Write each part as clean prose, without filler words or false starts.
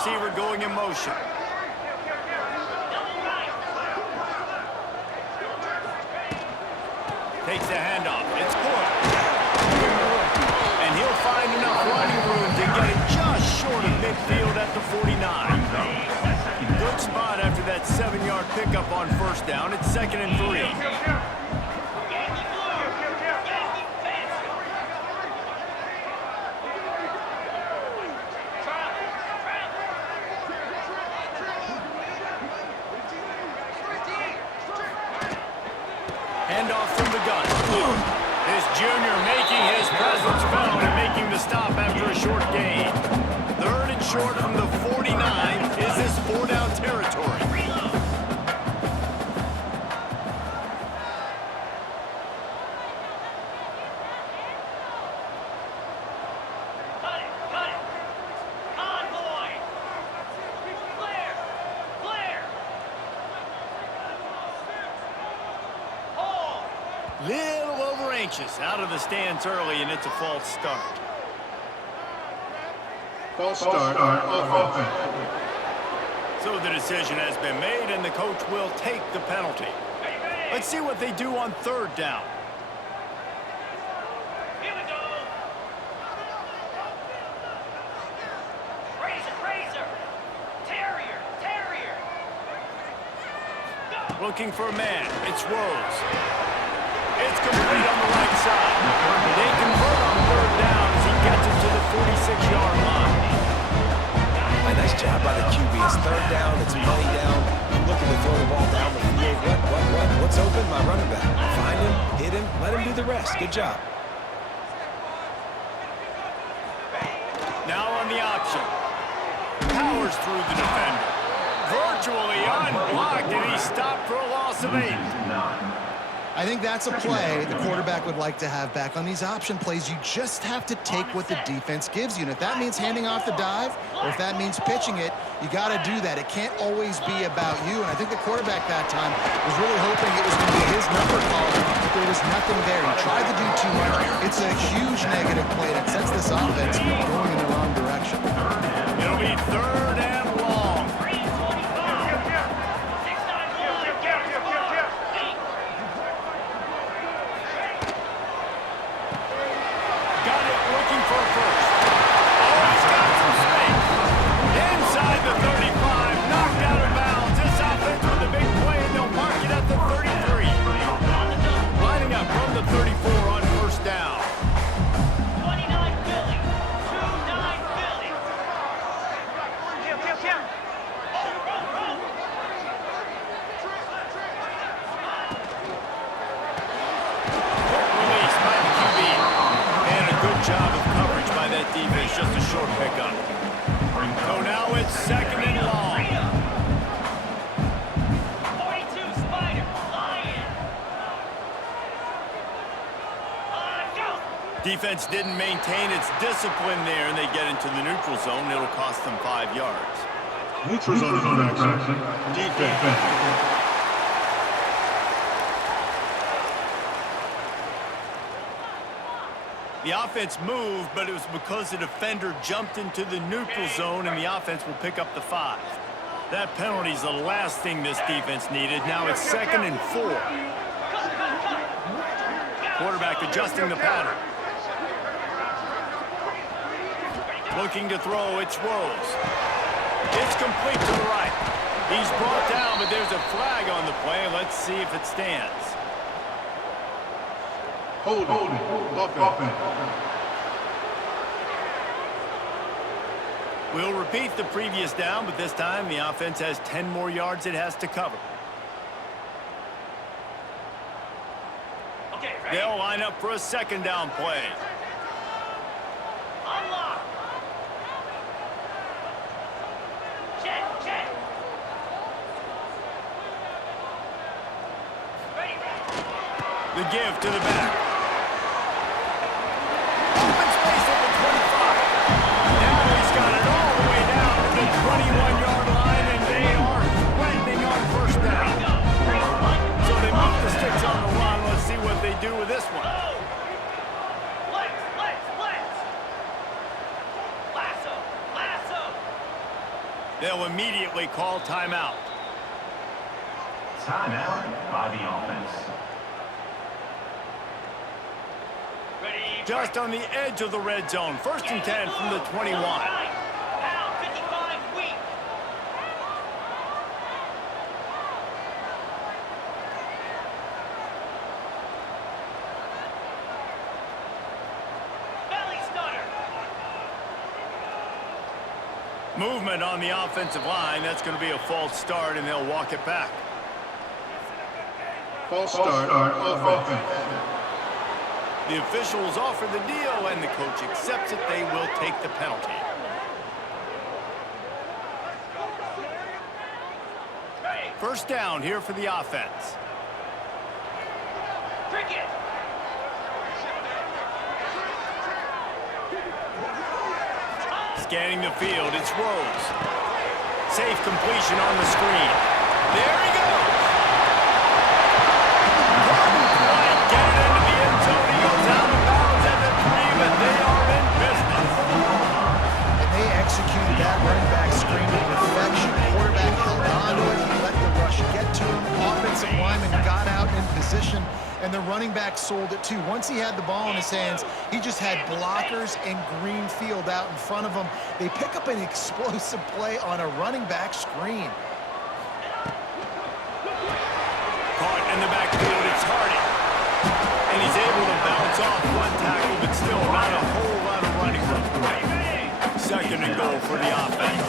receiver going in motion. Takes the handoff. It's good. And he'll find enough running room to get it just short of midfield at the 49. Good spot after that 7-yard pickup on first down. It's 2nd and 3. Handoff from the gun. This junior making his presence felt and making the stop after a short gain. 3rd and short from the 49. Is this 4-down territory? Little over anxious, out of the stands early, and it's a false start. False start on offense. So the decision has been made, and the coach will take the penalty. Let's see what they do on 3rd down. Here we go. Razor. Terrier. Go. Looking for a man. It's Rose. It's complete on the right side. They convert on 3rd down as he gets it to the 46-yard line. A nice job by the QB. It's 3rd down. It's money down. I'm looking to throw the ball down the field. What's open? My running back. Find him, hit him, let him do the rest. Good job. Now on the option. Powers through the defender. Virtually unblocked, and he stopped for a loss of 8. I think that's a play the quarterback would like to have back. On these option plays, you just have to take what the defense gives you. And if that means handing off the dive, or if that means pitching it, you got to do that. It can't always be about you. And I think the quarterback that time was really hoping it was going to be his number call, but there was nothing there. He tried to do too much. It's a huge negative play that sets this offense going in the wrong direction. It'll be 3rd and long. Looking for a first. Oh, he's got some space. Inside the 35, knocked out of bounds. This offense with a big play, and they'll mark it at the 33. Lining up from the 34 on first down. 29 Philly. 29 Philly. Quick release by the QB. And a good job of coverage by that defense. Just a short pickup. So now it's 2nd and long. 42 Spider. Lion. Go. Defense didn't maintain its discipline there, and they get into the neutral zone. It'll cost them 5 yards. Neutral zone infraction. Defense. The offense moved, but it was because the defender jumped into the neutral zone, and the offense will pick up the 5. That penalty is the last thing this defense needed. Now it's 2nd and 4. Quarterback adjusting the pattern. Looking to throw, it's Rose. It's complete to the right. He's brought down, but there's a flag on the play. Let's see if it stands. Hold. Offense. We'll repeat the previous down, but this time the offense has 10 more yards it has to cover. Okay, ready? They'll line up for a 2nd down play. Unlock. Check. Ready. The give to the back. Open space at the 25. Now he's got it all the way down to the 21-yard line, and they are threatening on first down. So they move the sticks on the run. Let's see what they do with this one. Let's. Lasso. They'll immediately call timeout. Timeout by the offense. Ready. Just on the edge of the red zone. 1st and 10 from the 21. Pound 55 weak. Belly stutter. Movement on the offensive line. That's going to be a false start, and they'll walk it back. False start on offense. The officials offer the deal, and the coach accepts it. They will take the penalty. Ready. 1st down here for the offense. Cricket. Scanning the field, it's Rose. Safe completion on the screen. There he goes. Couldn't quite get it into the end zone. He goes out of bounds at the 3, but they are in business. And they executed that running back screen to perfection. Quarterback held on to it. He let the rush get to him. Offensive lineman got out in position, and the running back sold it too. Once he had the ball in his hands, he just had blockers and green field out in front of him. They pick up an explosive play on a running back screen. Caught in the backfield, it's Hardy. And he's able to bounce off one tackle, but still not a whole lot of running room. 2nd and goal for the offense.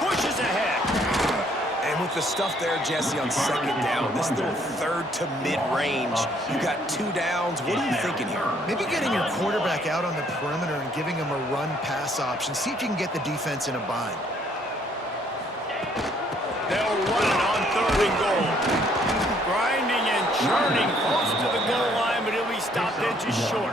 Pushes ahead. And with the stuff there, Jesse, on 2nd down, this little 3rd to mid-range, you got 2 downs. What are you thinking here? Maybe getting your quarterback out on the perimeter and giving him a run-pass option. See if you can get the defense in a bind. They'll run it on 3rd and goal. Grinding and churning close to the goal line, but he'll be stopped inches short.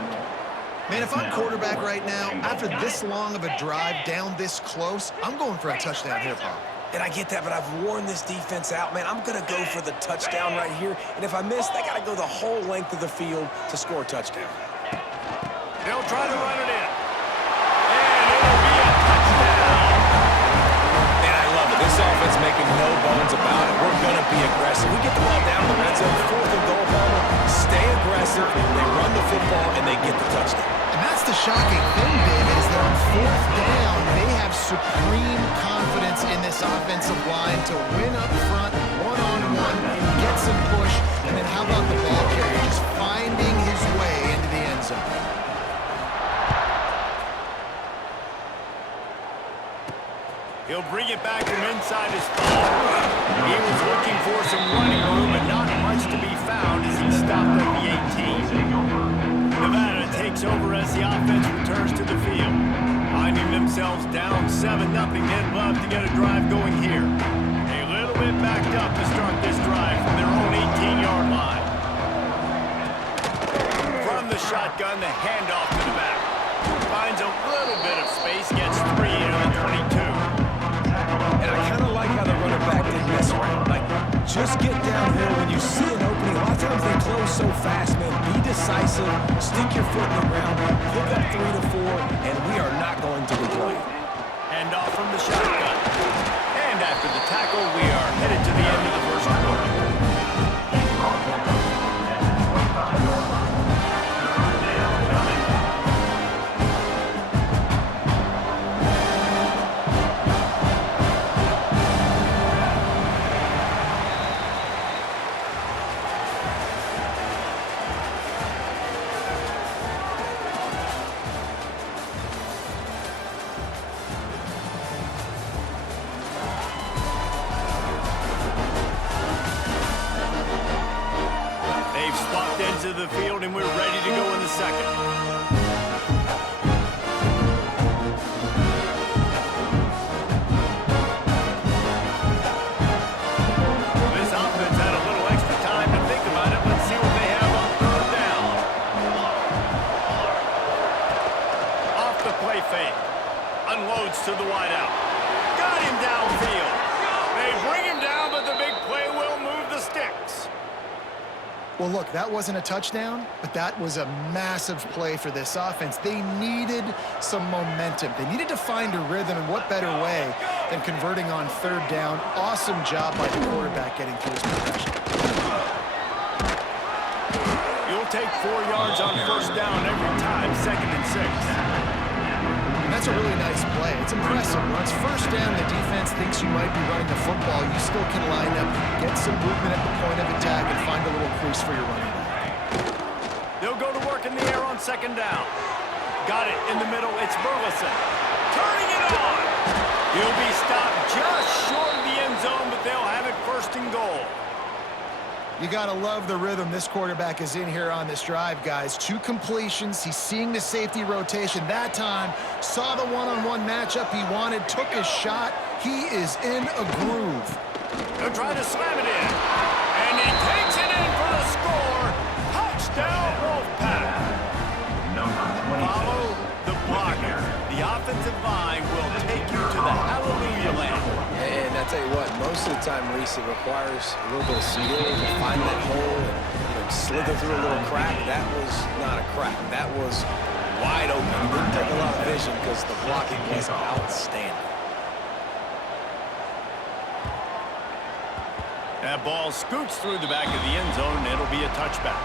Man, if I'm quarterback right now, after this long of a drive down this close, I'm going for a touchdown here, Paul. And I get that, but I've worn this defense out, man. I'm going to go for the touchdown right here. And if I miss, they got to go the whole length of the field to score a touchdown. They'll try to run it in. And it'll be a touchdown. Man, I love it. This offense making no bones about it. We're going to be aggressive. We get the ball down in the red zone, 4th and goal, Palmer. Stay aggressive. They run the football, and they get the touchdown. And that's the shocking thing, David, is that on 4th down, they have supreme confidence in this offensive line to win up front, one-on-one, get some push, and then how about the ball carrier just finding his way into the end zone. He'll bring it back from inside his thumb. He was looking for some running room, but not much to be found as he stopped at the 18. Nevada takes over as the offense returns to the field. Finding themselves down 7-0, they'd love to get a drive going here. A little bit backed up to start this drive from their own 18-yard line. From the shotgun, the handoff to the back. Finds a little bit of space, gets 3 into the 22. And I kind of like how the running back didn't mess around. Like, just get downhill when you see an opening. A lot of times they close so fast, man. Be decisive, stick your foot in the ground, pick up 3 to 4, and we are not going to be playing. Hand off from the shotgun. And after the tackle, we are headed to the end of the 1st quarter. To the field, and we're ready to go in the 2nd. This offense had a little extra time to think about it. Let's see what they have on 3rd down. Off the play fake. Unloads to the wideout. Got him downfield. They bring him down, but the big play will move the sticks. Well, look, that wasn't a touchdown, but that was a massive play for this offense. They needed some momentum. They needed to find a rhythm, and what better way than converting on third down. Awesome job by the quarterback getting through his progression. You'll take 4 yards on first down every time, 2nd and 6. And that's a really nice play. It's impressive. Once first down, the defense thinks you might be running the football. You still can line up, get some movement at the point of attack, and find a little crease for your running back. They'll go to work in the air on 2nd down. Got it in the middle. It's Burleson. Turning it on. He'll be stopped just short of the end zone, but they'll have it 1st and goal. You got to love the rhythm this quarterback is in here on this drive, guys. 2 completions. He's seeing the safety rotation that time. Saw the one-on-one matchup he wanted. Took his shot. He is in a groove. They'll try to slam it in. And he takes it in for the score. Touchdown, Wolfpack. Follow the blocker. The offensive line will take you to the hallelujah land. And I tell you what, most of the time, Reese, it requires a little bit of skill to find that hole and slither through a little crack. That was not a crack. That was wide open. Didn't take a lot of vision because the blocking was outstanding. That ball scoots through the back of the end zone, and it'll be a touchback.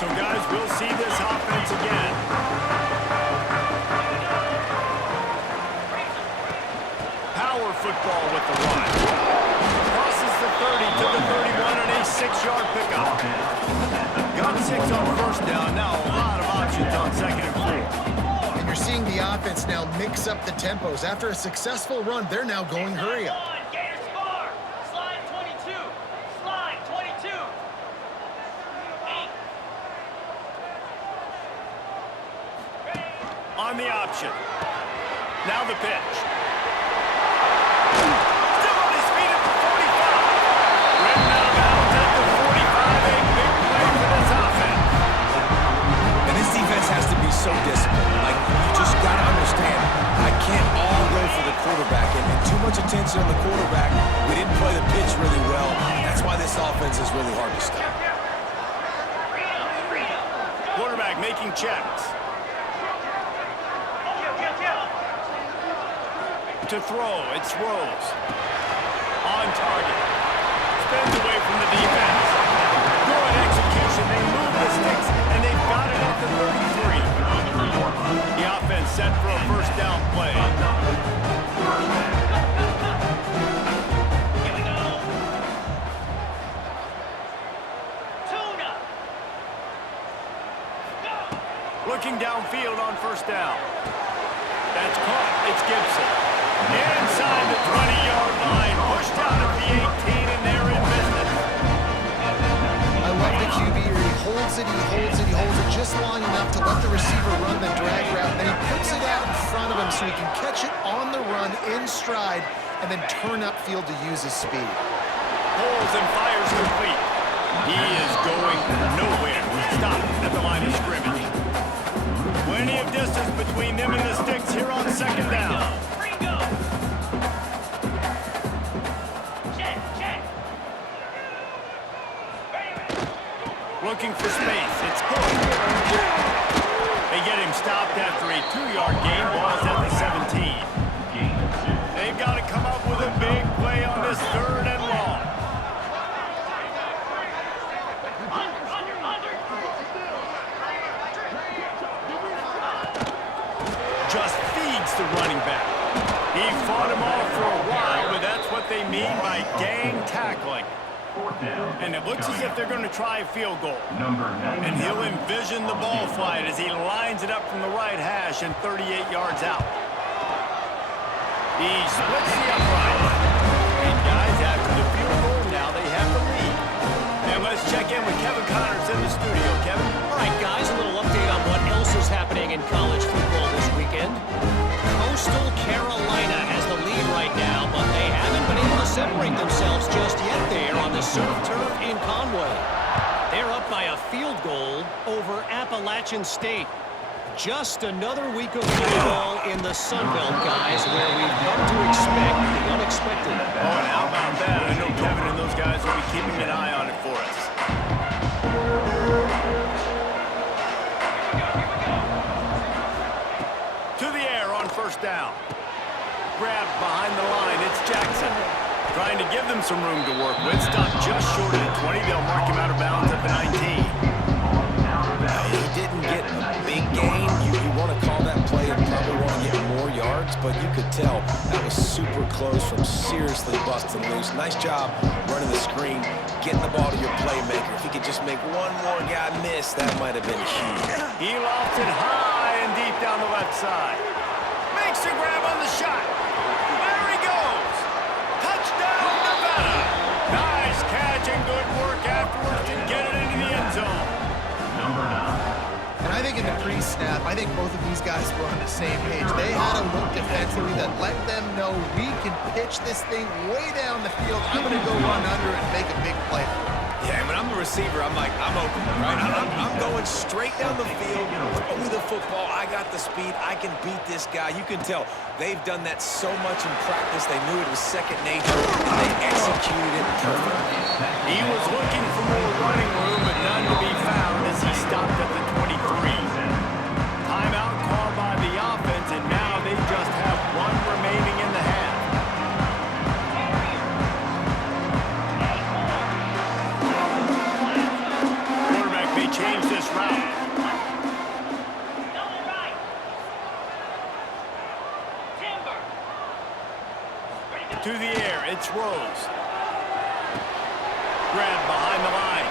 So, guys, we'll see this offense again. Power football with the run. Crosses the 30 to the 31 and a 6-yard pickup. Got 6 on first down. Now a lot of options on 2nd and 4. And you're seeing the offense now mix up the tempos. After a successful run, they're now going hurry up. Gators score. Slide 22. Slide 22. 8. On the option. Now the pitch. Still on his feet at the 45. Ridden out of bounds at the 45. A big play for this offense. And this defense has to be so disciplined. Like, you just got to understand, I can't all go for the quarterback. And too much attention on the quarterback. We didn't play the pitch really well. That's why this offense is really hard to stop. Quarterback making checks. To throw, it's Rose. On target. Spins away from the defense. Good execution. They move the sticks, and they've got it at the 33. The offense set for a first down play. Here we go. Tuna. Go. Looking downfield on first down. That's caught. It's Gibson. Inside the 20-yard line. Pushed out at the 18, and they're in business. I love the QB here. He holds it, he holds it, he holds it just long enough to let the receiver run the drag route. Then he puts it out in front of him so he can catch it on the run in stride and then turn upfield to use his speed. Pulls and fires complete. He is going nowhere. Stop at the line of scrimmage. Plenty of distance between them and the sticks here on 2nd down. Ringo. Check, check. Looking for space. It's Cook. They get him stopped after a 2-yard gain. Ball's at the 17. They've got to come up with a big play on this 3rd and long. Just feeds the running back. He fought him off for a while, but that's what they mean by gang tackling. And it looks as if they're going to try a field goal. And he'll envision the ball flight as he lines it up from the right hash and 38 yards out. He splits the upright. And guys, after the field goal, now they have the lead. And let's check in with Kevin Connors in the studio. Kevin? All right, guys, a little update on what else is happening in college football this weekend. Coastal Carolina has the lead right now, but they haven't been able to separate themselves just yet there on the surf turf in Conway. They're up by a field goal over Appalachian State. Just another week of football in the Sun Belt, guys, where we've come to expect the unexpected. Oh, and how about that? I know Kevin and those guys will be keeping an eye on it for us. first down. Grabbed behind the line. It's Jackson. Trying to give them some room to work with. Stopped just short of the 20. They'll mark him out of bounds at the 19. He didn't get a big gain. You want to call that play and probably want to get more yards, but you could tell that was super close from seriously busting loose. Nice job running the screen, getting the ball to your playmaker. If he could just make one more guy miss, that might have been huge. He lofts it high and deep down the left side. Makes a grab on the shot. There he goes. Touchdown, Nevada. Nice catch and good work afterwards to get it into the end zone. And I think in the pre-snap, I think both of these guys were on the same page. They had a look defensively that let them know we can pitch this thing way down the field. I'm going to go run under and make a big play. Yeah, when I'm the receiver, I'm like, I'm open, right? I'm going straight down the field, throw me the football. I got the speed. I can beat this guy. You can tell they've done that so much in practice. They knew it was second nature, and they executed it perfectly. He was looking for more running room, but none to be found as he stopped at the 23. Timeout called by the offense, and now they just have one remaining in the half. Quarterback may change this route. Double right. Timber. To the air, it's Rose. Grabbed behind the line.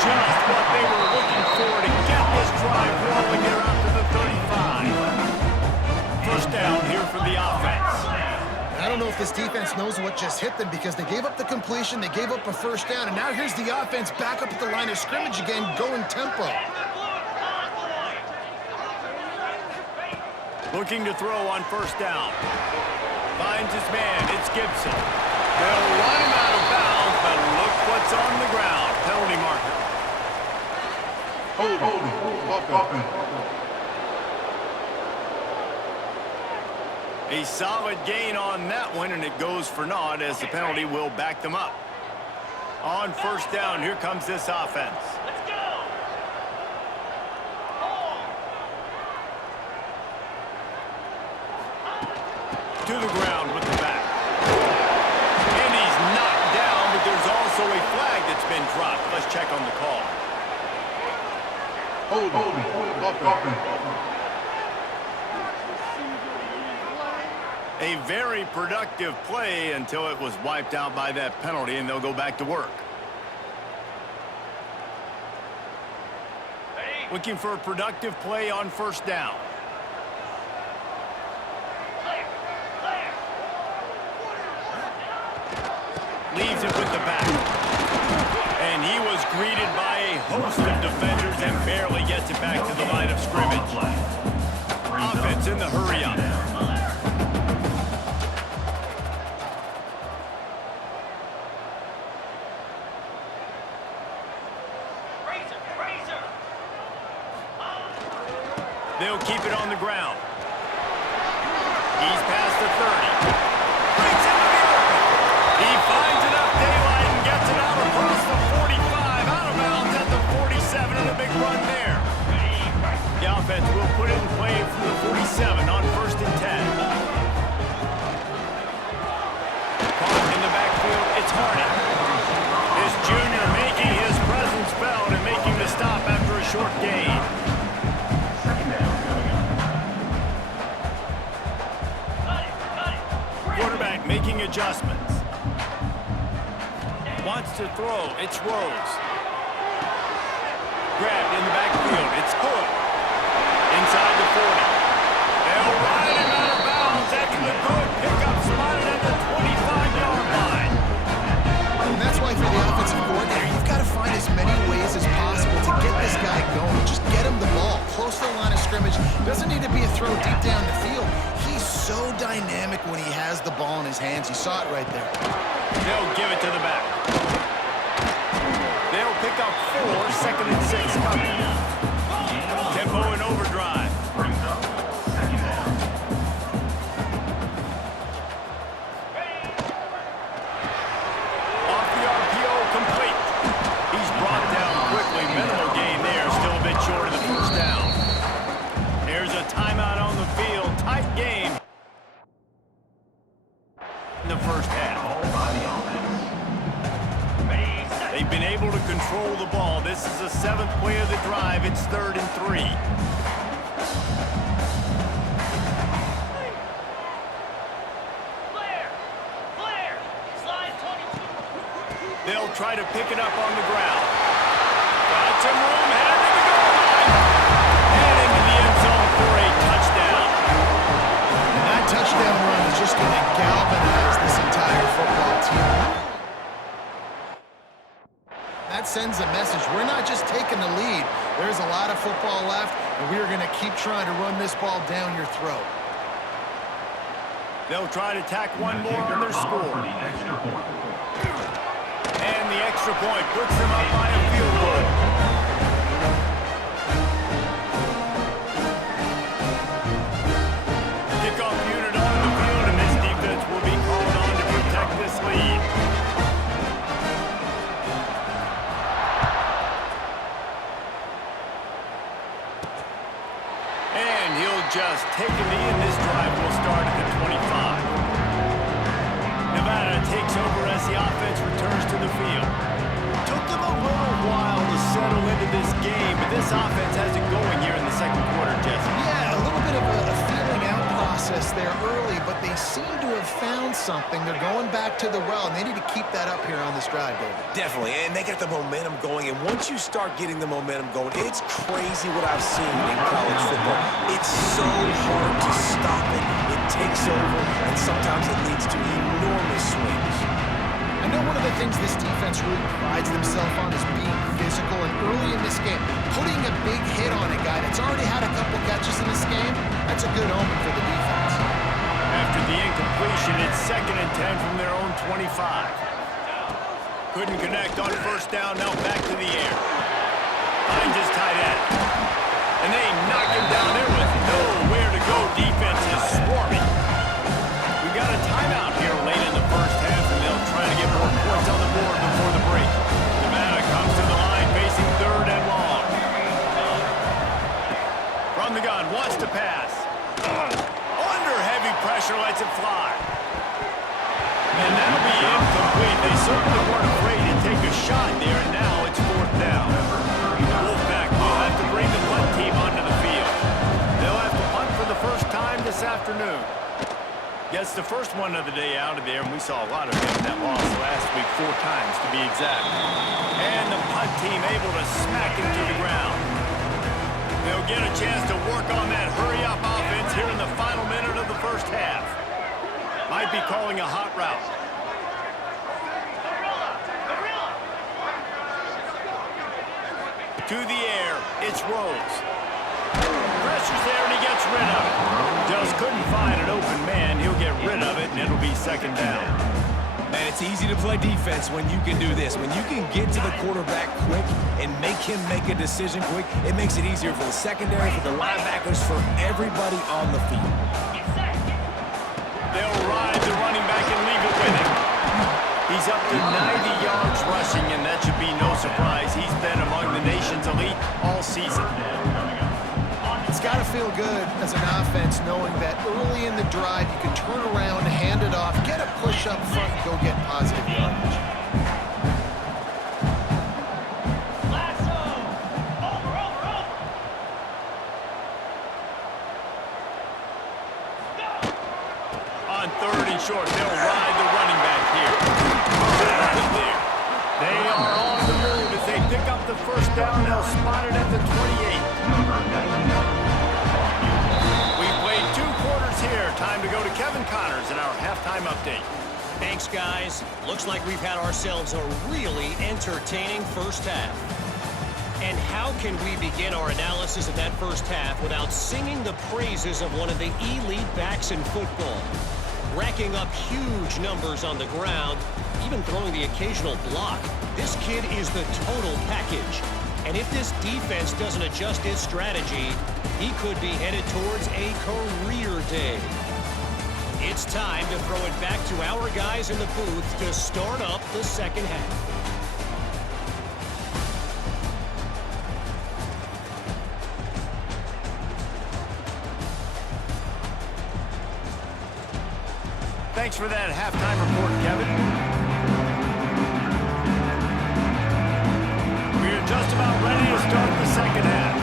Just what they were looking for to get this drive rolling here out to the 35. First down here for the offense. I don't know if this defense knows what just hit them because they gave up the completion, they gave up a first down, and now here's the offense back up at the line of scrimmage again, going tempo. Looking to throw on first down. Finds his man. It's Gibson. They'll run him out of bounds, but look what's on the ground. Penalty marker. Holding. A solid gain on that one, and it goes for naught as the penalty will back them up. On first down, here comes this offense. Let's go. To the ground with the back. And he's knocked down, but there's also a flag that's been dropped. Let's check on the call. Holding. A very productive play until it was wiped out by that penalty, and they'll go back to work. Looking for a productive play on first down. Leaves it with the back. And he was greeted by a host of defenders and barely gets it back to the line of scrimmage. Offense in the hurry-up. They'll keep it on the ground. He's past the 30. Breaks into the open. He finds enough daylight and gets it out across the 45. Out of bounds at the 47 and a big run there. The offense will put it in play from the 47 on first and 10. Caught in the backfield, it's Hardy. This junior making his presence felt and making the stop after a short gain. Quarterback making adjustments. Wants to throw. It's Rose. Grabbed in the backfield. It's Hood. Inside the 40. They'll ride him out of bounds after the good pickup spotted at the 25-yard line. And that's why for the offensive coordinator, you've got to find as many ways as possible to get this guy going. Just get him the ball close to the line of scrimmage. Doesn't need to be a throw deep down the field. He's so dynamic when he has the ball in his hands. You saw it right there. They'll give it to the back. They'll pick up 4, second and 6 coming. Tempo and overdrive. Off the RPO, complete. He's brought down quickly. Minimal gain there, still a bit short of the first down. There's a timeout on the field. control the ball. This is the 7th play of the drive. It's 3rd and 3. Clear. Slide 22. They'll try to pick it up on the ground. Got some room, headed to the goal line. And into the end zone for a touchdown. And that touchdown run is just going to galvanize this entire football team. That sends a message. We're not just taking the lead. There's a lot of football left, and we are going to keep trying to run this ball down your throat. They'll try to tack one more on their score. And the extra point puts them up by a field goal. Kickoff unit on the field, and this defense will be called on to protect this lead. And he'll just take a knee, and this drive will start at the 25. Nevada takes over as the offense returns to the field. Took them a little while to settle into this game, but this offense has it going here in the second quarter, Jesse. Yeah, a little bit of a feeling out process there early, but they seem to have found something. They're going back to the well, and they need to keep that up here on this drive, David. Definitely, and they got the momentum going, and once you start getting the momentum going, it's crazy what I've seen in college football. It's so hard to stop it. It takes over, and sometimes it leads to enormous swings. I know one of the things this defense really prides themselves on is being physical, and early in this game, putting a big hit on a guy that's already had a couple catches in this game, that's a good omen for the defense. After the incompletion, it's 2nd and 10 from their own 25. Couldn't connect on first down, now back to the air. Finds his tight end. And they knock him down. There was nowhere to go. Defense is swarming. We got a timeout here late in the first half, and they'll try to get more points on the board before the break. Nevada comes to the line facing 3rd and long. From the gun, wants to pass. Under heavy pressure, lets it fly. And that'll be incomplete. They certainly weren't afraid to take a shot there, and now it's 4th down. The Wolfpack will have to bring the punt team onto the field. They'll have to punt for the first time this afternoon. Gets the first one of the day out of there, and we saw a lot of them that lost last week, 4 times to be exact. And the punt team able to smack him to the ground. They'll get a chance to work on that hurry-up offense here in the final minute of the first half. Might be calling a hot route. To the air, it's Rose. Pressure's there, and he gets rid of it. Just couldn't find an open man. He'll get rid of it, and it'll be 2nd down. Man, it's easy to play defense when you can do this. When you can get to the quarterback quick and make him make a decision quick, it makes it easier for the secondary, for the linebackers, for everybody on the field. They'll ride the running back and leave it with him. He's up to 90 yards rushing, and that should be no surprise. He's been among the nation's elite all season. It's got to feel good as an offense knowing that early in the drive you can turn around, hand it off, get a push up front, and go get positive yardage. On 3rd and short, they'll ride the running back here. Right there. They are on the move as they pick up the first down. They'll spot it at the 28. We've played 2 quarters here. Time to go to Kevin Connors in our halftime update. Thanks, guys. Looks like we've had ourselves a really entertaining first half. And how can we begin our analysis of that first half without singing the praises of one of the elite backs in football? Racking up huge numbers on the ground, even throwing the occasional block. This kid is the total package. And if this defense doesn't adjust its strategy, he could be headed towards a career day. It's time to throw it back to our guys in the booth to start up the second half. Thanks for that halftime report, Kevin. just about ready to start the second half.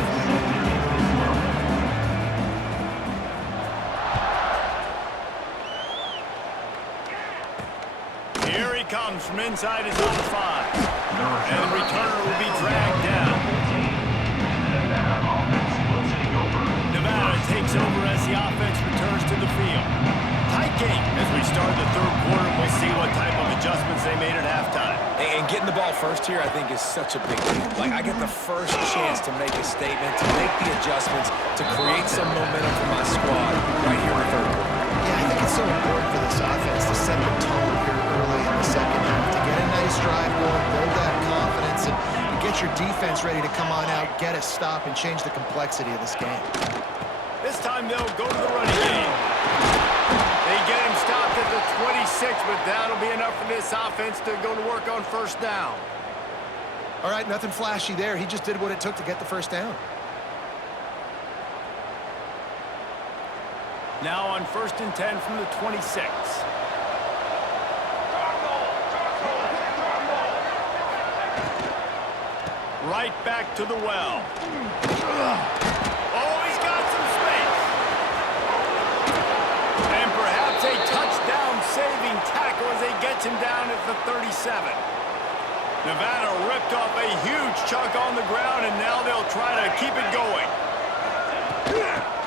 Here he comes from inside his own 5. And the returner will be dragged down. Nevada takes over as the offense returns to the field. Tight game as we start the third quarter. We'll see what type of adjustments they made at halftime. And getting the ball first here, I think, is such a big deal. Like, I get the first chance to make a statement, to make the adjustments, to create some momentum for my squad right here in the third quarter. Yeah, I think it's so important for this offense to set the tone here early in the second half, to get a nice drive going, build that confidence, and get your defense ready to come on out, get a stop, and change the complexity of this game. This time they'll go to the running game. They get him stopped at the 26, but that'll be enough for this offense to go to work on first down. All right, nothing flashy there. He just did what it took to get the first down. Now on 1st and 10 from the 26. Right back to the well. Oh, he's got some space. And perhaps a touchdown-saving tackle as they get him down at the 37. Nevada ripped off a huge chunk on the ground, and now they'll try to keep it going.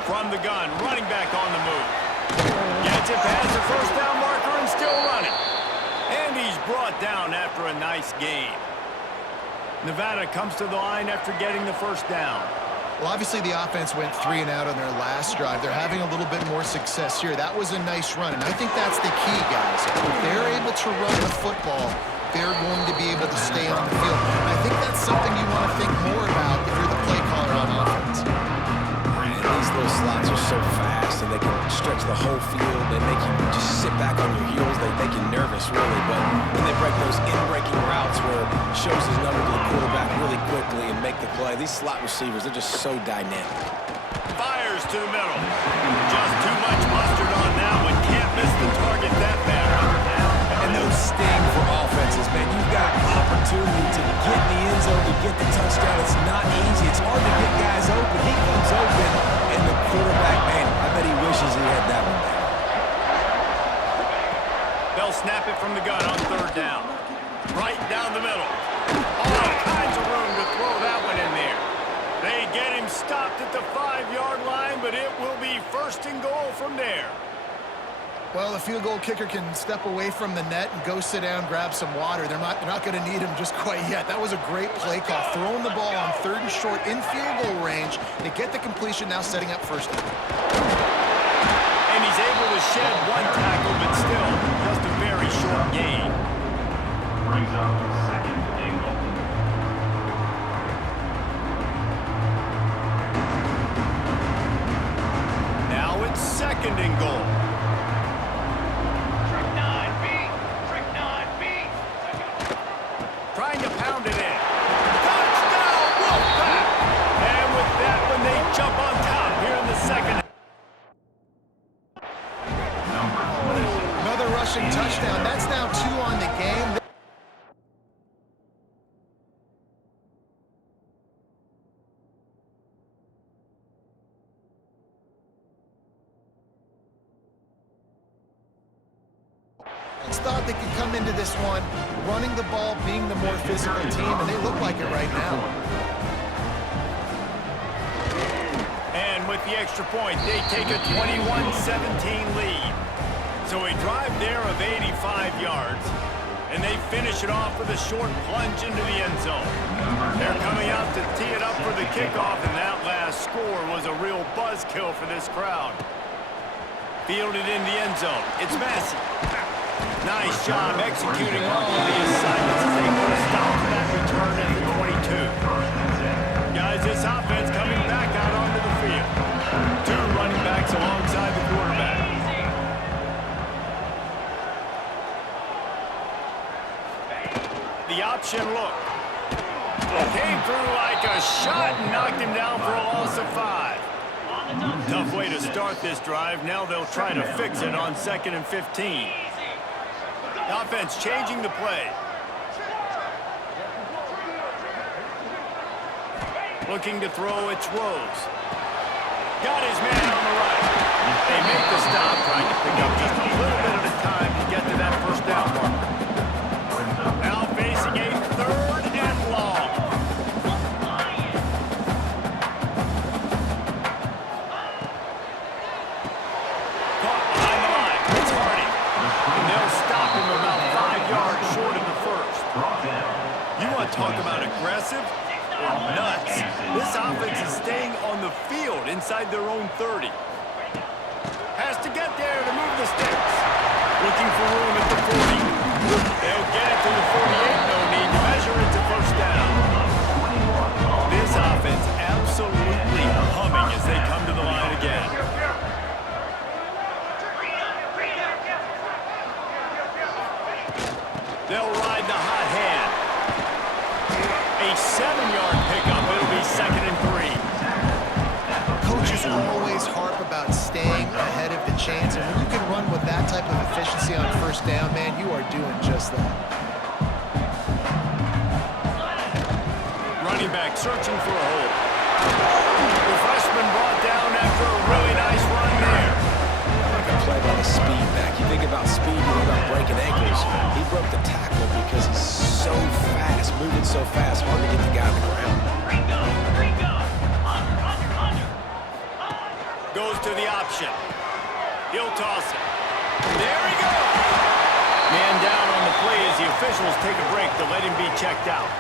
From the gun, running back on the move. Gets it past the first down marker and still running. And he's brought down after a nice gain. Nevada comes to the line after getting the first down. Well, obviously the offense went 3 and out on their last drive. They're having a little bit more success here. That was a nice run, and I think that's the key, guys. If they're able to run the football, they're going to be able to stay on the field. And I think that's something you want to think more about if you're the play caller on offense. These little slots are so fast, and they can stretch the whole field. They make you just sit back on your heels. They make you nervous, really. But when they break those in-breaking routes where it shows his number to the quarterback really quickly and make the play, these slot receivers, they're just so dynamic. Fires to the middle. Just too much mustard on that one. Can't miss the target that bad. And those sting for offenses, man. You've got opportunity to get in the end zone, to get the touchdown. It's not easy. It's hard to get guys open. He comes open, and the quarterback, man, I bet he wishes he had that one down. They'll snap it from the gun on 3rd down. Right down the middle. All kinds of room to throw that one in there. They get him stopped at the 5-yard line, but it will be 1st and goal from there. Well, the field goal kicker can step away from the net and go sit down, grab some water. They're not going to need him just quite yet. That was a great play call. Throwing the ball on 3rd and short in field goal range. They get the completion, now setting up first down. And he's able to shed one tackle, but still just a very short gain. Brings up 2nd and goal. Now it's 2nd and goal. Trying to pound it in. Touchdown, Wolfpack! And with that one, they jump on top here in the second. Another rushing touchdown. That's now 2 on the game. Thought they could come into this one running the ball, being the more physical team, and they look like it right now. And with the extra point, they take a 21-17 lead. So a drive there of 85 yards, and they finish it off with a short plunge into the end zone. They're coming out to tee it up for the kickoff, and that last score was a real buzzkill for this crowd. Fielded in the end zone. It's Massey. Nice job executing all of the assignments as they put a stop to that return at the 22. Guys, this offense coming back out onto the field. 2 running backs alongside the quarterback. The option look. Came through like a shot and knocked him down for a loss of 5. Tough way to start this drive. Now they'll try to fix it on 2nd and 15. Offense changing the play. Looking to throw, it's Rose. Got his man on the right. They make the stop, trying to pick up just a little bit at a time to get to that first down marker. Now facing a 3rd and long. Caught behind the line. It's Hardy. And they'll stop him about 5 yards short of the first. You want to talk about aggressive? Nuts. This offense is staying on the field inside their own 30. Has to get there to move the sticks. Looking for room at the 40. They'll get it to the 48. No need to measure it to first down. This offense absolutely humming as they come to the line again. They'll ride the hot hand. A 7-yard pickup. It'll be 2nd and 3. Coaches always harp about staying ahead of the chains, and when you can run with that type of efficiency on first down, man, you are doing just that. Running back searching for a hole. The freshman brought down after a really nice run there. Like a play by the speed back. You think about speed, you think about breaking ankles. He broke the tackle because he's so fast, moving so fast, hard to get the guy on the ground. Goes to the option. He'll toss it. There he goes. Man down on the play as the officials take a break to let him be checked out.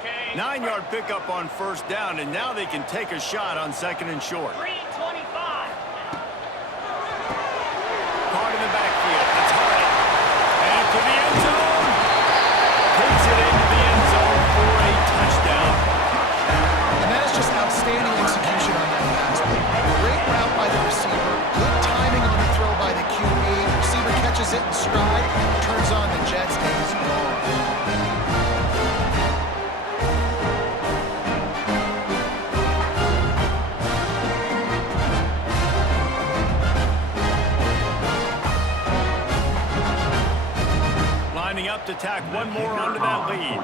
Okay. 9-yard pickup on first down, and now they can take a shot on 2nd and short. 3:25. Caught in the backfield. It's Hardy. And to the end zone. Takes it into the end zone for a touchdown. And that is just outstanding execution on that pass. Great route by the receiver. Good timing on the throw by the QB. Receiver catches it in stride, turns on the jets, and he's gone. Lining up to tack one more onto that lead.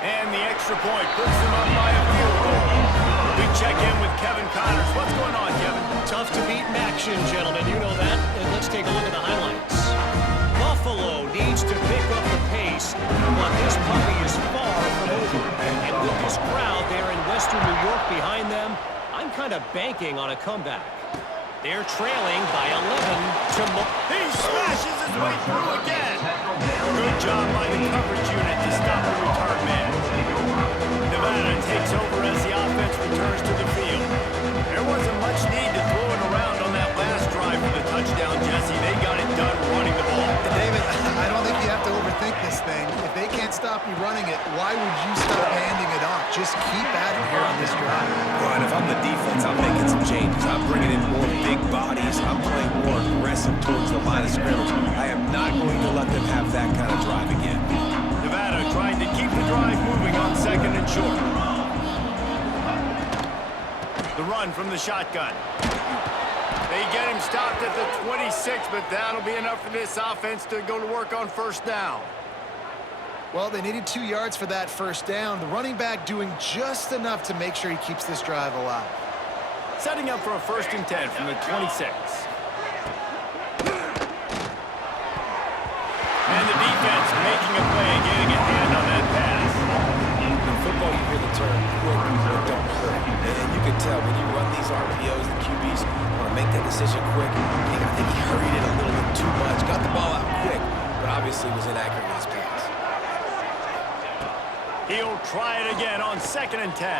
And the extra point puts them up by a field goal. We check in with Kevin Connors. What's going on, Kevin? Tough to beat in action, gentlemen. You know that. And let's take a look at the highlights. Buffalo needs to pick up the pace, but this puppy is far from over. And with this crowd there in Western New York behind them, I'm kind of banking on a comeback. They're trailing by 11 to He smashes his way through again. Good job by the coverage unit to stop the return man. Nevada takes over as the offense returns to the field. There wasn't much need to throw it around on that last drive for the touchdown, Jesse. They got it done running the ball. David, I don't think you have to overthink this thing. If they can't stop you running it, why would you stop handing it off? Just keep at it here on this drive. Well, and if I'm the defense, I'm making some changes. I'm bringing in more big bodies. I'm playing more aggressive towards the line of scrimmage. I am not going to let them have that kind of drive again. Nevada trying to keep the drive moving on 2nd and short. The run from the shotgun. They get him stopped at the 26, but that'll be enough for this offense to go to work on first down. Well, they needed 2 yards for that first down. The running back doing just enough to make sure he keeps this drive alive. Setting up for a 1st and 10 from the 26. And the defense making a play, getting a hand on that pass. In football, you hear the term quick but don't hurt. And you can tell when you run these RPOs, the QBs want to make that decision quick. I think he hurried it a little bit too much. Got the ball out quick, but obviously was inaccurate in his pass. He'll try it again on 2nd and 10.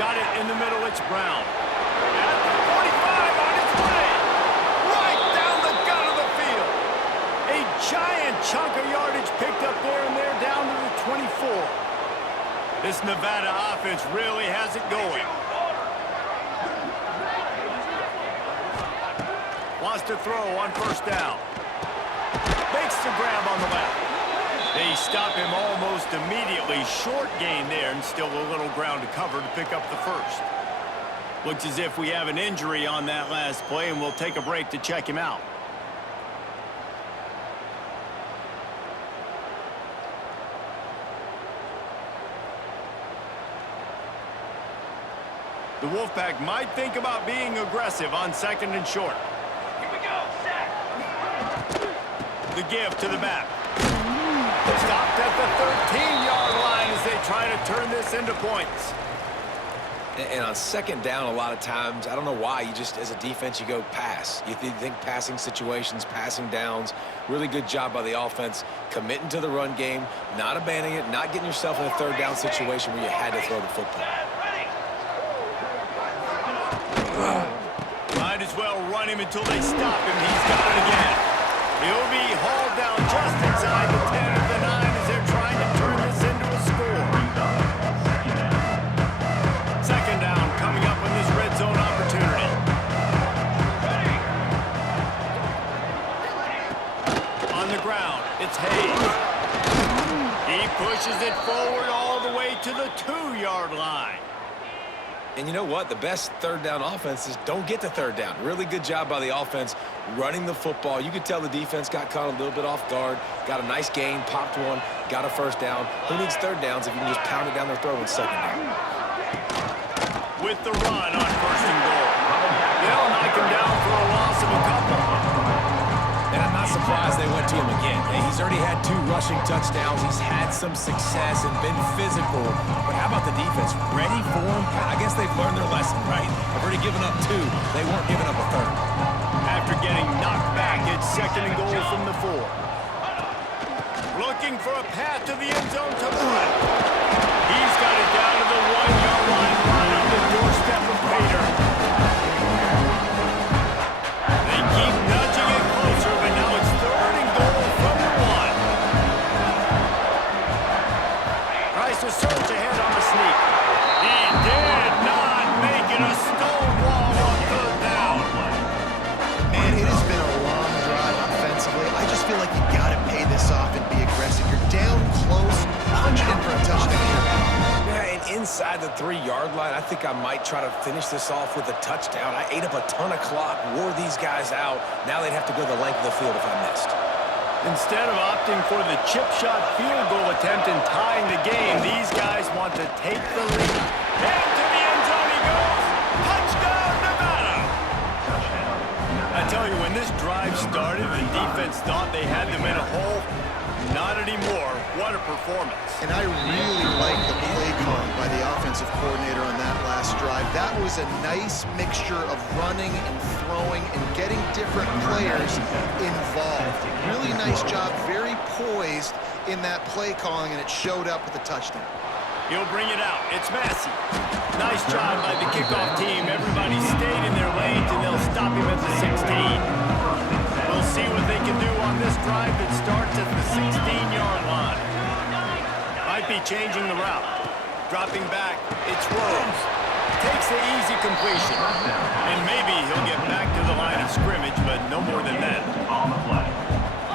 Got it in the middle, it's Brown. At the 45 on his way. Right down the gut of the field. A giant chunk of yardage picked up there, and they're down to the 24. This Nevada offense really has it going. Wants to throw on first down. Makes the grab on the left. They stop him almost immediately. Short gain there and still a little ground to cover to pick up the first. Looks as if we have an injury on that last play, and we'll take a break to check him out. The Wolfpack might think about being aggressive on 2nd and short. Here we go, set. The give to the back. Stopped at the 13-yard line as they try to turn this into points. And on 2nd down, a lot of times, I don't know why, you just, as a defense, you go pass. You think passing situations, passing downs. Really good job by the offense, committing to the run game, not abandoning it, not getting yourself in a 3rd down situation where you had to throw the football. Might as well run him until they stop him. He's got it again. He'll be hauled down just inside the 10 of the 9 as they're trying to turn this into a score. 2nd down coming up on this red zone opportunity. On the ground, it's Hayes. He pushes it forward all the way to the 2-yard line. And you know what? The best 3rd down offenses don't get to 3rd down. Really good job by the offense running the football. You could tell the defense got caught a little bit off guard, got a nice gain, popped one, got a 1st down. Who needs 3rd downs if you can just pound it down their throat on 2nd down? With the run on 1st and goal. They'll knock him down for a loss of a couple. And I'm not surprised they went to him again. He's already had 2 rushing touchdowns. He's had some success and been physical. But how about the defense? Ready for him? I guess they've learned their lesson, right? They've already given up 2. They weren't giving up a 3rd. After getting knocked back, it's 2nd and goal from the 4. Looking for a path to the end zone to the right. He's got it down to the 1-yard line right on the doorstep of Bader. They keep nudging it closer, but now it's 3rd and goal from the 1. Tries to surge ahead on the sneak. He did not make it a stone wall on 3rd down. Man, it has been a long drive offensively. I just feel like you got to pay this off and be aggressive. You're down close, punch it in for a touchdown here. Yeah, and inside the 3-yard line, I think I might try to finish this off with a touchdown. I ate up a ton of clock, wore these guys out. Now they'd have to go the length of the field if I missed. Instead of opting for the chip shot field goal attempt and tying the game, these guys want to take the lead. And to the end zone he goes. Touchdown, Nevada! I tell you, when this drive started, the defense thought they had them in a hole. Not anymore. What a performance. And I really like the play calling by the offensive coordinator on that last drive. That was a nice mixture of running and throwing and getting different players involved. Really nice job, very poised in that play calling, and it showed up with a touchdown. He'll bring it out. It's Massey. Nice job by the kickoff team. Everybody stayed in their lanes, and they'll stop him at the 16. We'll see what they can do on this drive that starts at the 16-yard line. Might be changing the route. Dropping back, it's Rose. Takes the easy completion. And maybe he'll get back to the line of scrimmage, but no more than that.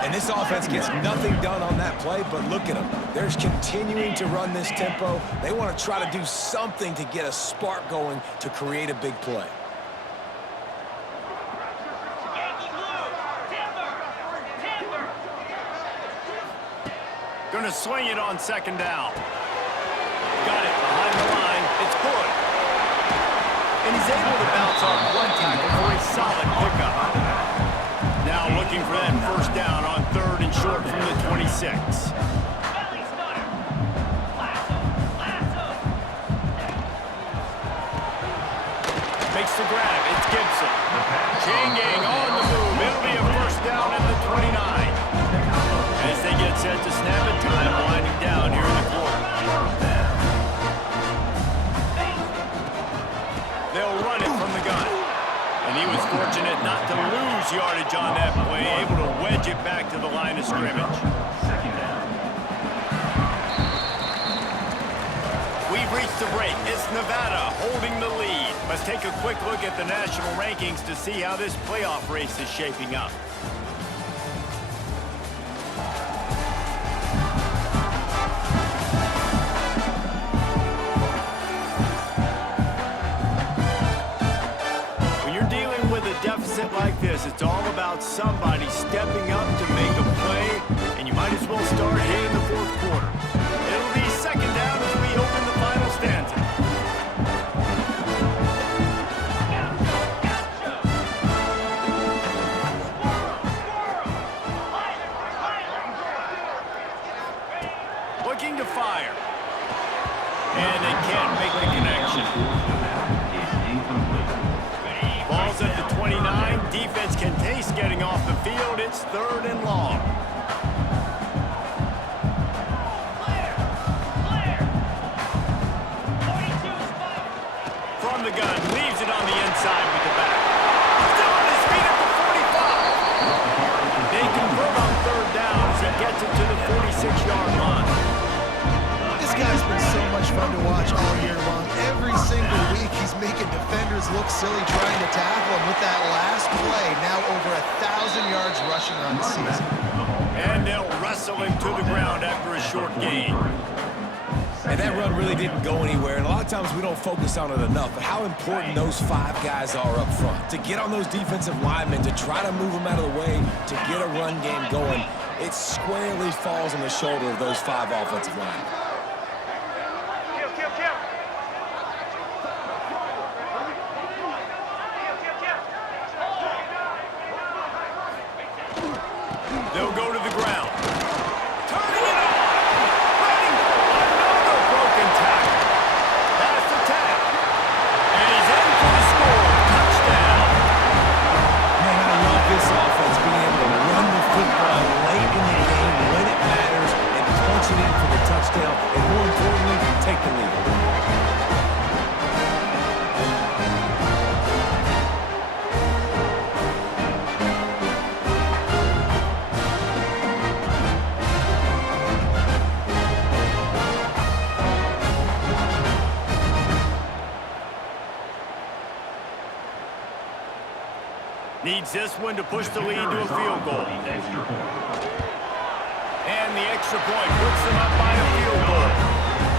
And this offense gets nothing done on that play, but look at them. They're continuing to run this tempo. They want to try to do something to get a spark going to create a big play. Gonna swing it on 2nd down. Got it behind the line. It's good. And he's able to bounce off one tackle for a solid pickup. Now looking for that 1st down on 3rd and short from the 26. Makes the grab. It's Gibson. Chain gang on the move. It'll be a 1st down at the 29. As they get set to snap it, time winding down here in the quarter. They'll run it from the gun. And he was fortunate not to lose yardage on that play, able to wedge it back to the line of scrimmage. We've reached the break. It's Nevada holding the lead. Let's take a quick look at the national rankings to see how this playoff race is shaping up. stepping up to make a play, and you might as well start here in the fourth quarter. It'll be second down as we open the final stanza. Looking to fire. And they can't make the connection. Ball's at the 29. Defense can taste getting off the field. It's third and long. From the gun, leaves it on the inside with the back. Still on his feet at the 45. They convert on third down as he gets it to the 46-yard line. This guy's been so much fun to watch all year long. Every single week, he's making defenders look silly trying to tackle him with that last play. Now over 1,000 yards rushing on the season. And they'll wrestle him to the ground after a short gain. And that run really didn't go anywhere, and a lot of times we don't focus on it enough, but how important those 5 guys are up front. To get on those defensive linemen, to try to move them out of the way, to get a run game going, it squarely falls on the shoulder of those 5 offensive linemen. They'll go to the ground. Turning it on. Ready for another broken tackle. That's the tap. And he's in for the score. Touchdown. Man, I love this offense being able to run the football late in the game when it matters and punch it in for the touchdown, and more importantly, take the lead. Needs this one to push the lead to a field goal. And the extra point puts them up by a field goal.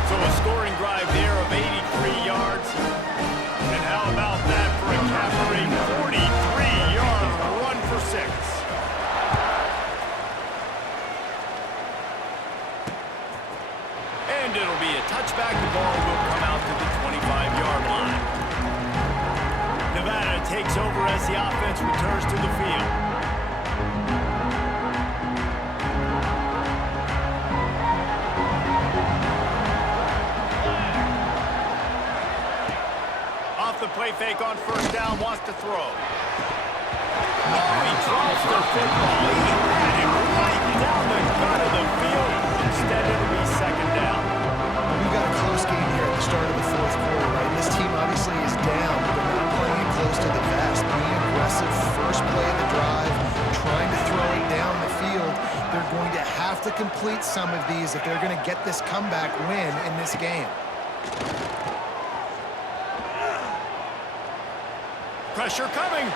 So a scoring drive there of 83 yards. And how about that for a capturing 43-yard run for 6? And it'll be a touchback. The ball will come out to the 25-yard line. Nevada takes over as the offense returns to the field. Off the play fake on first down, wants to throw. Oh, he drops the football. He had him right down the gut of the field. Instead, it'll be second down. We've got a close game here at the start of the fourth quarter, right? This team obviously is down, but they're not playing it close to the vest. Being aggressive, first play of the drive, trying to throw it down the field. They're going to have to complete some of these if they're going to get this comeback win in this game. Pressure coming.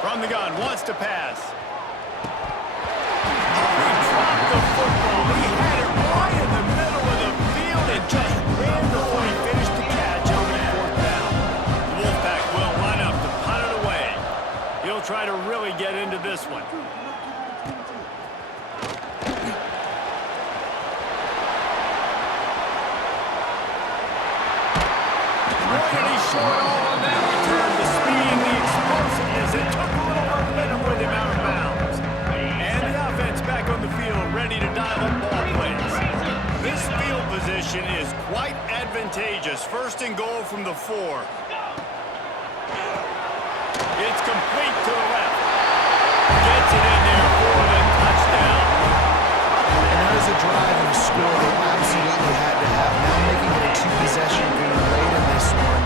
From the gun, wants to pass. He dropped the football. He had it right in the middle of the field and just ran before he finished the catch on the fourth down. The Wolfpack will line up to punt it away. He'll try to really get into this one. Really short all on that return. The speed and the explosiveness. It took a little momentum with him out of bounds. And the offense back on the field, ready to dial up ball plays. This field position is quite advantageous. First and goal from the 4. It's complete to the left. Gets it in there for the touchdown. And that is a drive and a score they absolutely had to have. Now making it a 2-possession game late in this one.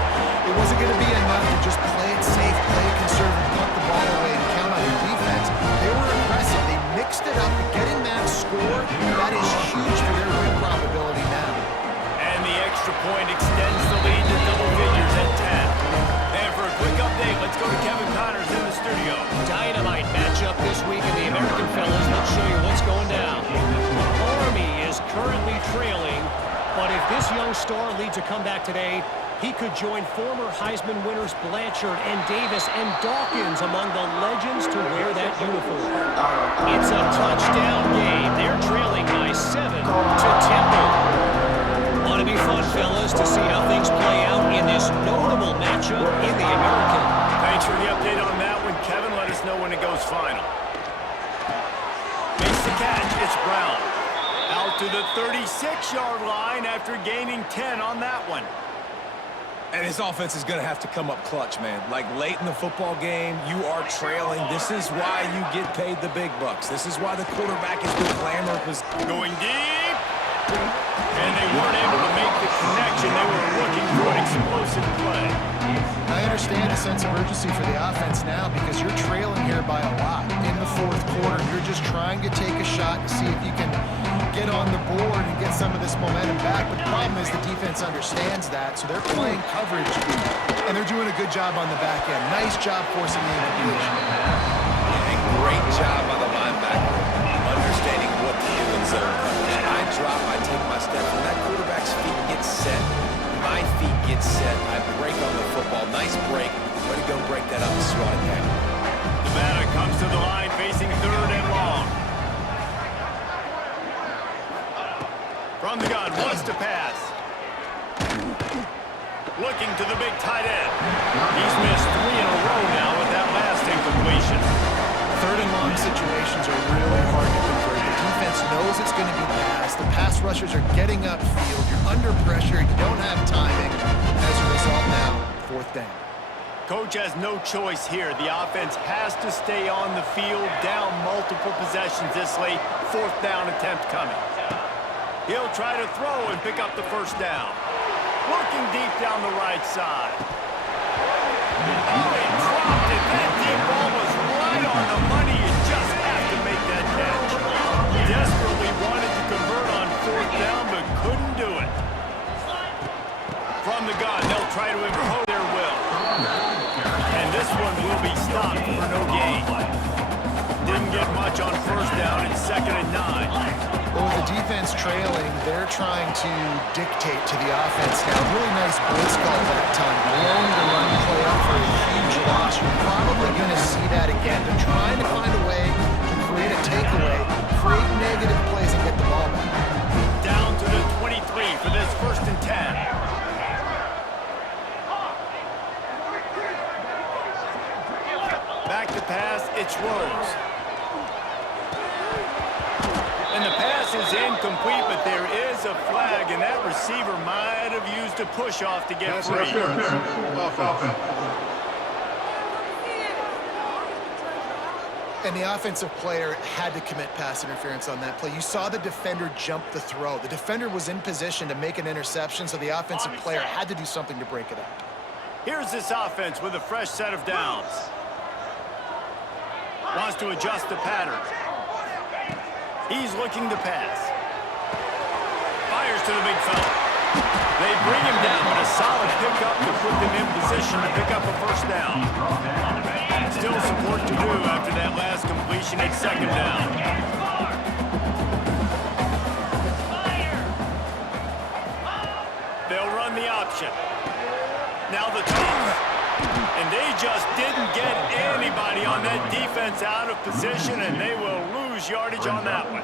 It wasn't going to be enough to just play it safe, play it conservative, punt the ball away, and count on your defense. They were aggressive. They mixed it up. Getting that score, that is huge for their win probability now. Kevin Connor's in the studio. Dynamite matchup this week in the American fellas. Let's show you what's going down. Army is currently trailing, but if this young star leads a comeback today, he could join former Heisman winners Blanchard and Davis and Dawkins among the legends to wear that uniform. It's a touchdown game. They're trailing by 7 to Temple. Ought to be fun, fellas, to see how things play out in this notable matchup in the American. Thanks for the update on that one, Kevin. Let us know when it goes final. Makes the catch. It's Brown. Out to the 36-yard line after gaining 10 on that one. And his offense is going to have to come up clutch, man. Like, late in the football game, you are trailing. This is why you get paid the big bucks. This is why the quarterback is the glamour. Going deep. And they weren't able to make the connection. They were looking for an explosive play. I understand the sense of urgency for the offense now because you're trailing here by a lot. In the fourth quarter, you're just trying to take a shot to see if you can get on the board and get some of this momentum back. But the problem is the defense understands that, so they're playing coverage, and they're doing a good job on the back end. Nice job forcing the incompletion. And great job by the linebacker, understanding what to do in zone coverage. I drop, I take my step. When that quarterback's feet get set, my feet get set. I break on the football. Nice break. Way to go break that up and swat it down. Nevada comes to the line facing 3rd and long. From the gun, wants to pass. Looking to the big tight end. He's missed 3 in a row now with that last incompletion. 3rd and long situations are really hard to convert. The defense knows it's going to be passed. The pass rushers are getting upfield. You're under pressure. You don't have timing. As a result now, 4th down. Coach has no choice here. The offense has to stay on the field, down multiple possessions this late. 4th down attempt coming. He'll try to throw and pick up the 1st down. Looking deep down the right side. Oh, he dropped it. That deep ball was right on the money. You just have to make that catch. Desperately wanted to convert on 4th down, but couldn't do it. From the gun, they'll try to impose their will. And this one will be stopped for no gain. Didn't get much on 1st down. It's 2nd and 9. But with the defense trailing, they're trying to dictate to the offense now. Really nice blitz call that time. Blowing the run play up for a huge loss. You're probably going to see that again. They're trying to find a way to create a takeaway, create negative plays, and get the ball back. Down to the 23 for this 1st and 10. Back to pass, it's Rose. And the pass is incomplete, but there is a flag, and that receiver might have used a push-off to get free. And the offensive player had to commit pass interference on that play. You saw the defender jump the throw. The defender was in position to make an interception, so the offensive player had to do something to break it up. Here's this offense with a fresh set of downs. Wants to adjust the pattern. He's looking to pass. Fires to the big fella. They bring him down, but a solid pickup to put them in position to pick up a 1st down. Still some work to do after that last completion at 2nd down. They'll run the option. Now the toss. And they just didn't get anybody on that defense out of position, and they will lose yardage on that one.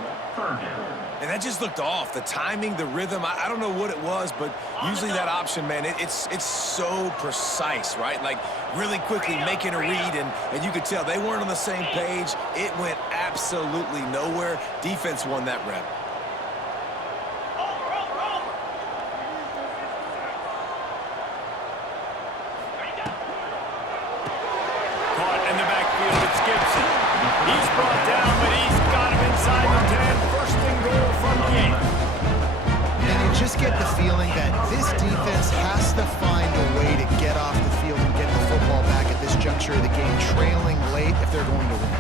And that just looked off. The timing, the rhythm, I don't know what it was, but usually that option, man, it's so precise, right? Like, really quickly making a read, and you could tell they weren't on the same page. It went absolutely nowhere. Defense won that rep. He's brought down, but he's got him inside the 10. 1st and goal from the 8. And you just get the feeling that this defense has to find a way to get off the field and get the football back at this juncture of the game, trailing late if they're going to win.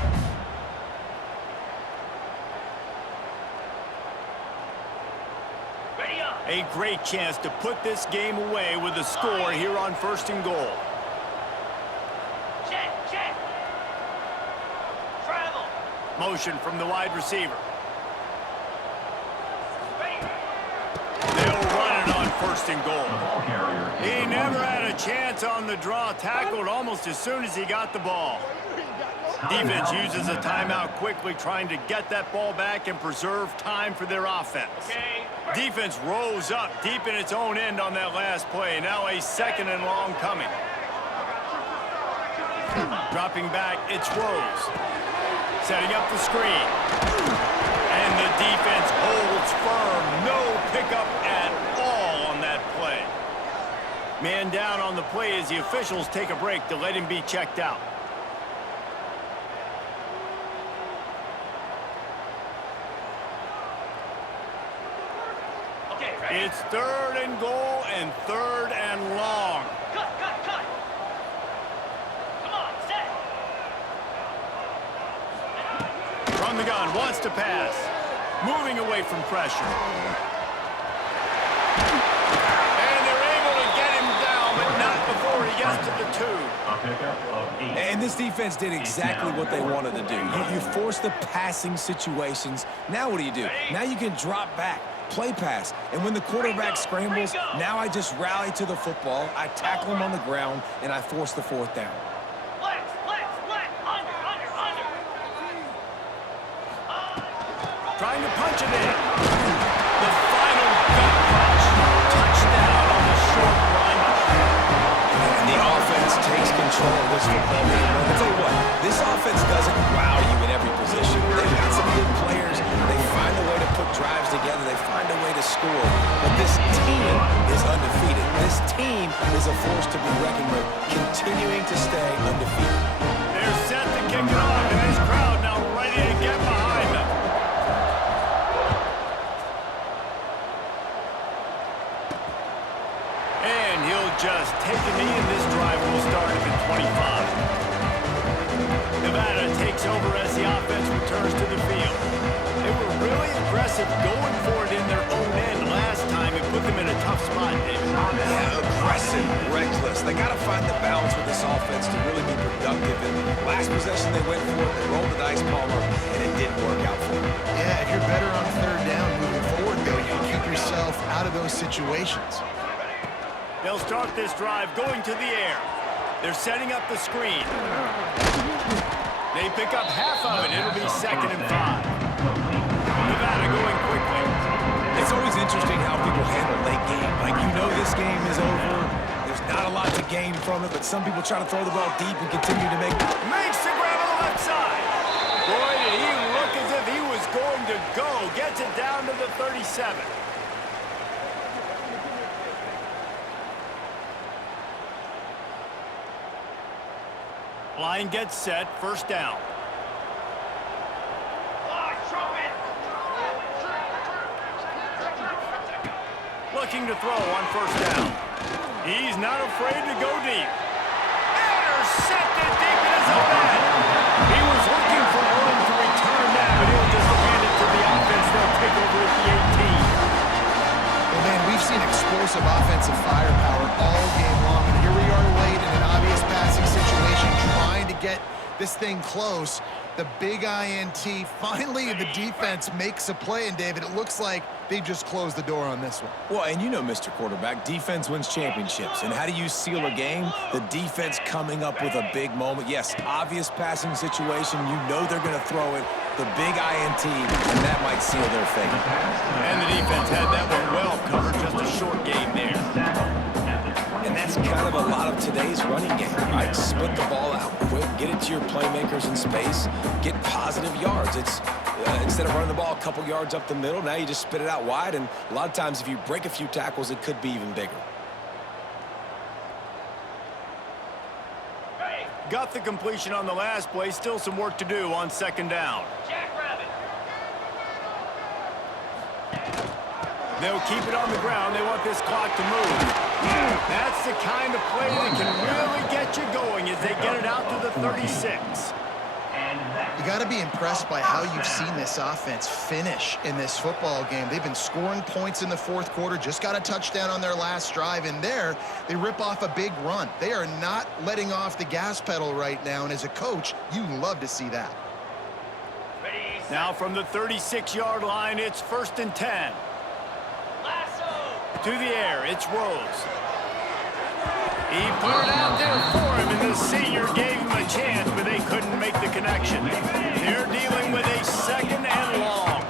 A great chance to put this game away with a score here on 1st and goal. Check. motion from the wide receiver. They'll run it on 1st and goal. He never had a chance on the draw. Tackled almost as soon as he got the ball. Defense uses a timeout quickly, trying to get that ball back and preserve time for their offense. Defense rose up deep in its own end on that last play. Now a 2nd and long coming. Dropping back, it's Rose. Setting up the screen. And the defense holds firm. No pickup at all on that play. Man down on the play as the officials take a break to let him be checked out. It's 3rd and goal and 3rd and long. Cut. Come on, set. From the gun, wants to pass. Moving away from pressure. And they're able to get him down, but not before he gets to the 2. A pickup of 8. And this defense did exactly what they wanted to do. You force the passing situations. Now what do? Now you can drop back, play pass. And when the quarterback scrambles, now I just rally to the football, I tackle him on the ground, and I force the 4th down. Flex. Under. Trying to punch it in. The final gut punch. Touchdown on the short run. And the offense takes control of this football game. I'll tell you what, this offense doesn't wow you in every position. They've got some good players. They find a way to put drives together. They find a way to score. But this team is undefeated. This team is a force to be reckoned with, continuing to stay undefeated. They're set to kick it off, and this crowd now ready to get behind them. And he'll just take a knee, and this drive will start at the 25. Nevada takes over as the offense returns to the field. They were really aggressive going for it in their own end last time. It put them in a tough spot, David. Yeah, aggressive, reckless. They got to find the balance with this offense to really be productive. And last possession they went for it, they rolled the dice, Palmer, and it didn't work out for them. Yeah, if you're better on 3rd down moving forward, though, you can keep yourself out of those situations. They'll start this drive going to the air. They're setting up the screen. They pick up half of it. It'll be 2nd and 5. Nevada going quickly. It's always interesting how people handle late game. Like, you know this game is over. There's not a lot to gain from it, but some people try to throw the ball deep and continue to make... Makes the grab on the left side. Boy, did he look as if he was going to go. Gets it down to the 37. Line gets set, 1st down. Looking to throw on 1st down. He's not afraid to go deep. Intercepted deep in his own end. He was looking for room to return that, but he'll just hand it to the offense. They'll take over at the 18. Well, man, we've seen explosive offensive firepower all game long, and here we are late in an obvious passing situation, trying to get this thing close. The big INT. Finally, the defense makes a play, and David, it looks like they just closed the door on this one. Well, and you know, Mr. Quarterback, defense wins championships. And how do you seal a game? The defense coming up with a big moment. Yes, obvious passing situation. You know they're going to throw it. The big INT, and that might seal their fate. And the defense had that one well covered. Just a short game there. And that's kind of a lot of today's running game, right? Split the ball out quick, get it to your playmakers in space, get positive yards. It's instead of running the ball a couple yards up the middle, now you just spit it out wide, and a lot of times if you break a few tackles, it could be even bigger. Got the completion on the last play. Still some work to do on 2nd down. Jackrabbit. They'll keep it on the ground. They want this clock to move. That's the kind of play that can really get you going as they get it out to the 36. You got to be impressed by how you've seen this offense finish in this football game. They've been scoring points in the 4th quarter, just got a touchdown on their last drive, and there they rip off a big run. They are not letting off the gas pedal right now, and as a coach, you love to see that. Ready Now from the 36-yard line, it's 1st and 10. To the air, it's Rose. He put it out there for him, and the senior gave him a chance, but they couldn't make the connection. They're dealing with a 2nd and long.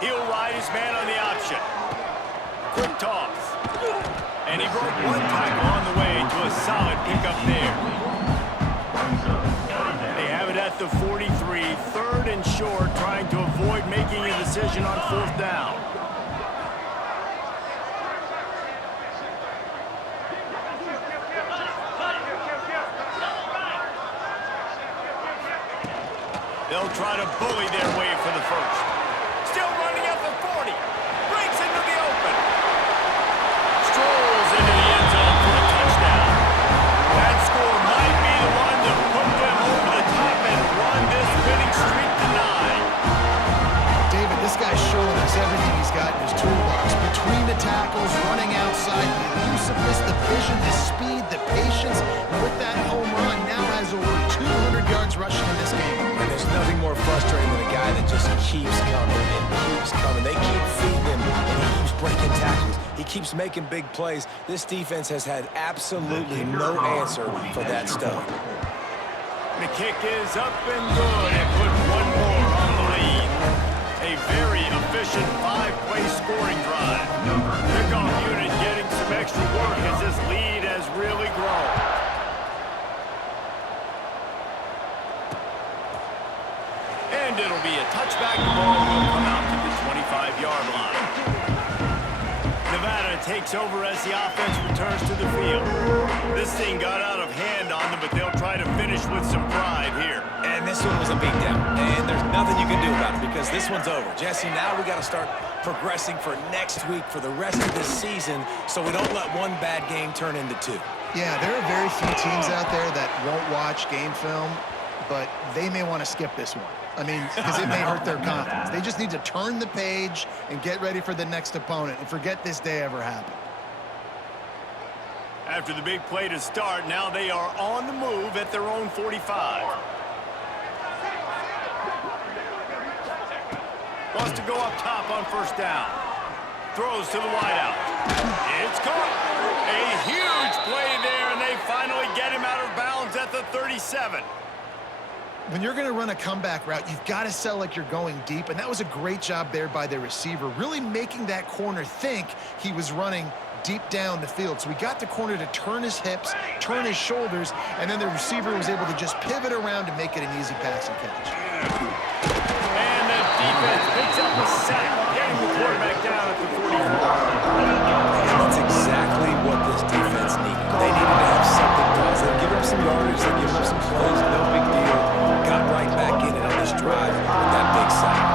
He'll ride his man on the option. Quick toss. And he broke one tackle on the way to a solid pickup there. They have it at the 43, 3rd and short, trying to avoid making a decision on 4th down. They'll try to bully their way for the 1st. Still running at the 40. Breaks into the open. Strolls into the end zone for a touchdown. That score might be the one to put them over the top and run this winning streak to 9. David, this guy's showing us everything he's got in his toolbox. Between the tackles, running outside, the elusiveness, the vision, the speed, the patience. And with that home run, now has over 200 yards rushing in this game. And there's nothing more frustrating than a guy that just keeps coming and keeps coming. They keep feeding him, and he keeps breaking tackles. He keeps making big plays. This defense has had absolutely no answer for that stud. The kick is up and good, and put one more on the lead. A very efficient 5-play scoring drive. Kickoff unit getting some extra work as this lead has really grown. And it'll be a touchback. The ball will come out to the 25-yard line. Nevada takes over as the offense returns to the field. This thing got out of hand on them, but they'll try to finish with some pride here. And this one was a beatdown, and there's nothing you can do about it because this one's over. Jesse, now we got to start progressing for next week, for the rest of this season, so we don't let one bad game turn into 2. Yeah, there are very few teams out there that won't watch game film, but they may want to skip this one. I mean, because it may hurt their confidence. They just need to turn the page and get ready for the next opponent and forget this day ever happened. After the big play to start, now they are on the move at their own 45. Wants to go up top on 1st down. Throws to the wideout. It's caught. A huge play there, and they finally get him out of bounds at the 37. When you're going to run a comeback route, you've got to sell like you're going deep, and that was a great job there by the receiver, really making that corner think he was running deep down the field. So we got the corner to turn his hips, turn his shoulders, and then the receiver was able to just pivot around and make it an easy pass and catch. And the defense picks up a sack, getting the quarterback down at the 44. And that's exactly what this defense needed. They needed to have something positive. Give them some yardage, they give them some plays, no big deal. Got right back in it on this drive with that big sack.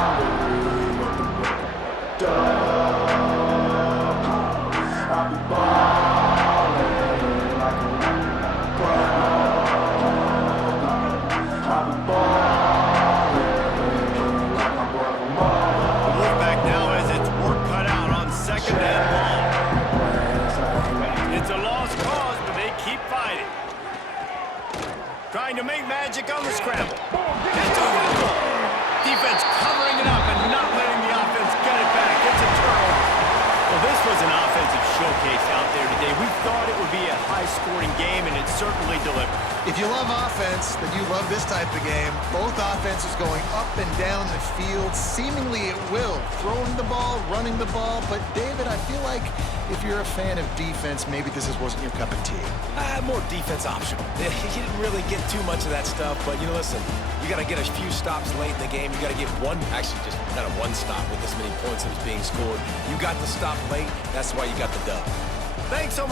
Trying to make magic on the scramble. It's a fumble. Defense covering it up and not letting the offense get it back. It's a turnover. Well, this was an offensive showcase out there today. We thought it would be a high-scoring game, and it certainly delivered. If you love offense, then you love this type of game. Both offenses going up and down the field, seemingly at will. Throwing the ball, running the ball. But, David, I feel like if you're a fan of defense, maybe this wasn't your cup of tea. More defense optional. You didn't really get too much of that stuff, but, you know, listen, you got to get a few stops late in the game. You got to get one, actually just kind of one stop with this many points that was being scored. You got the stop late. That's why you got the dub. Thanks so much.